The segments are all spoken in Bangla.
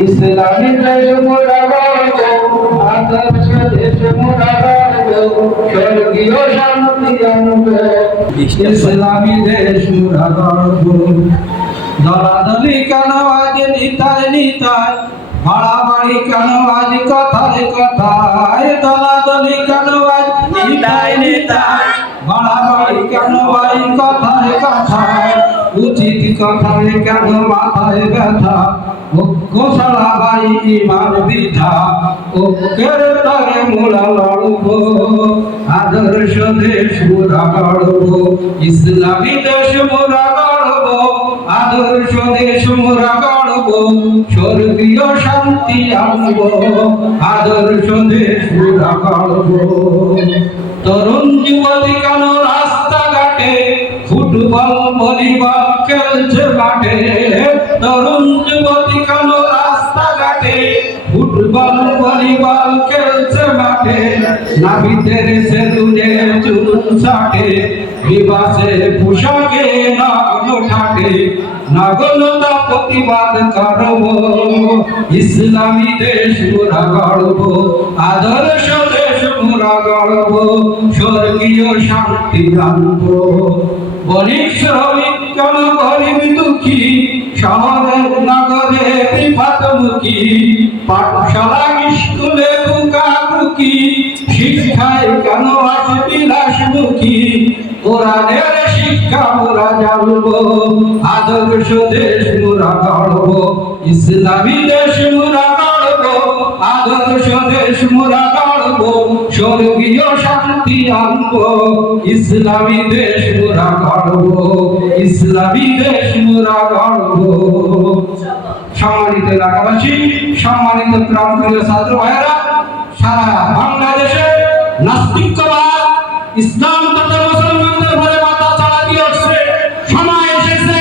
ইসলামী দেশ মোরা গর্ব, আদর্শ দেশ মোরা গর্ব, স্বর্গীয় শান্তি আনবে। ইসলামী দেশ মোরা গর্ব। দলাদলি কেন আজ নিতাই নিতাই, বাড়াবাড়ি কেন আজ কথায় কথায়, দলাদলি কেন আজ নিতাই নিতাই, বাড়াবাড়ি কেন আজ কথায় কথায়, উচিত কথায় কেন মাথায় ব্যথা, ঐক্য ছাড়া ভাই ইমান বৃথা, ঐক্যের তরে মোরা লড়ব, আদর্শ দেশ মোরা গড়ব, ইসলামী দেশ মোরা গড়ব, আদর্শ দেশ মোরা গড়ব, স্বর্গীয় শান্তি আনব, আদর্শ দেশ মোরা গড়ব। তরুণ যুবতী কেন রাস্তাঘাটে, ফুটবল ভলিবল খেলছে মাঠে, তরুণ যুবতী কেন রাস্তাঘাটে, ফুটবল ভলিবল খেলছে মাঠে, নাবিদের সেলুনে চুন ছাটে, বিবাসে পোশাকে নগ্ন ঠাটে, নগ্নতা প্রতিবাদ করব, ইসলামী দেশ মোরা গড়ব, আদর্শ দেশ মোরা গড়ব, স্বর্গীয় শান্তি আনব। গরিব শ্রমিক কেন গরিব দুঃখী, শহরে নগরে বিপদমুখী, পাঠশালা স্কুলে বুকাবুকি, শিক্ষায় কেন আছে বিলাসমুখী, কোরআনের শিক্ষা মোরা জানব, আদর্শ দেশ মোরা গড়ব, ইসলামী দেশ মোরা গড়ব, আদর্শ দেশ মোরা গড়ব, স্বর্গীয় শান্তি আনব, ইসলামী দেশ মোরা গড়ব, ইসলামী দেশ মোরা গড়ব। সম্মানিত এলাকাবাসী, সম্মানিত প্রাণপ্রিয় ছাত্র ভাইয়েরা, সারা বাংলাদেশে নাস্তিকবাদ ইসলাম তথা মুসলমানদের ঘরে মাথা চাড়া দিয়ে উঠছে। সময় এসেছে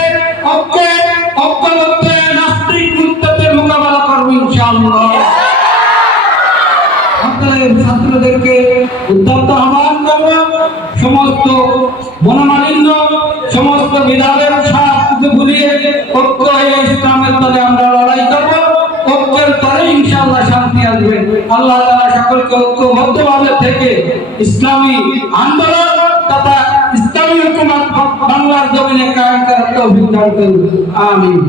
ঐক্যবদ্ধ নাস্তিক মুক্তদের মোকাবেলা করব ইনশাআল্লাহ। আপনাদের ছাত্রদেরকে উদ্যত আহ্বান করব, সমস্ত মনোমালিন্য, সমস্ত বিধানের সব কিছু ভুলিয়ে ঐক্য হয়ে ইসলামের তলে আমরা লড়াই করব। ঐক্যের তরে ইনশাআল্লাহ শান্তি আসবে। আল্লাহ তাআলা সকলকে ঐক্যবদ্ধভাবে থেকে ইসলামী আন্দোলন তথা ইসলামী হুকুমত বাংলার জমিনে কায়েম করার তৌফিক দান করুন। আমিন।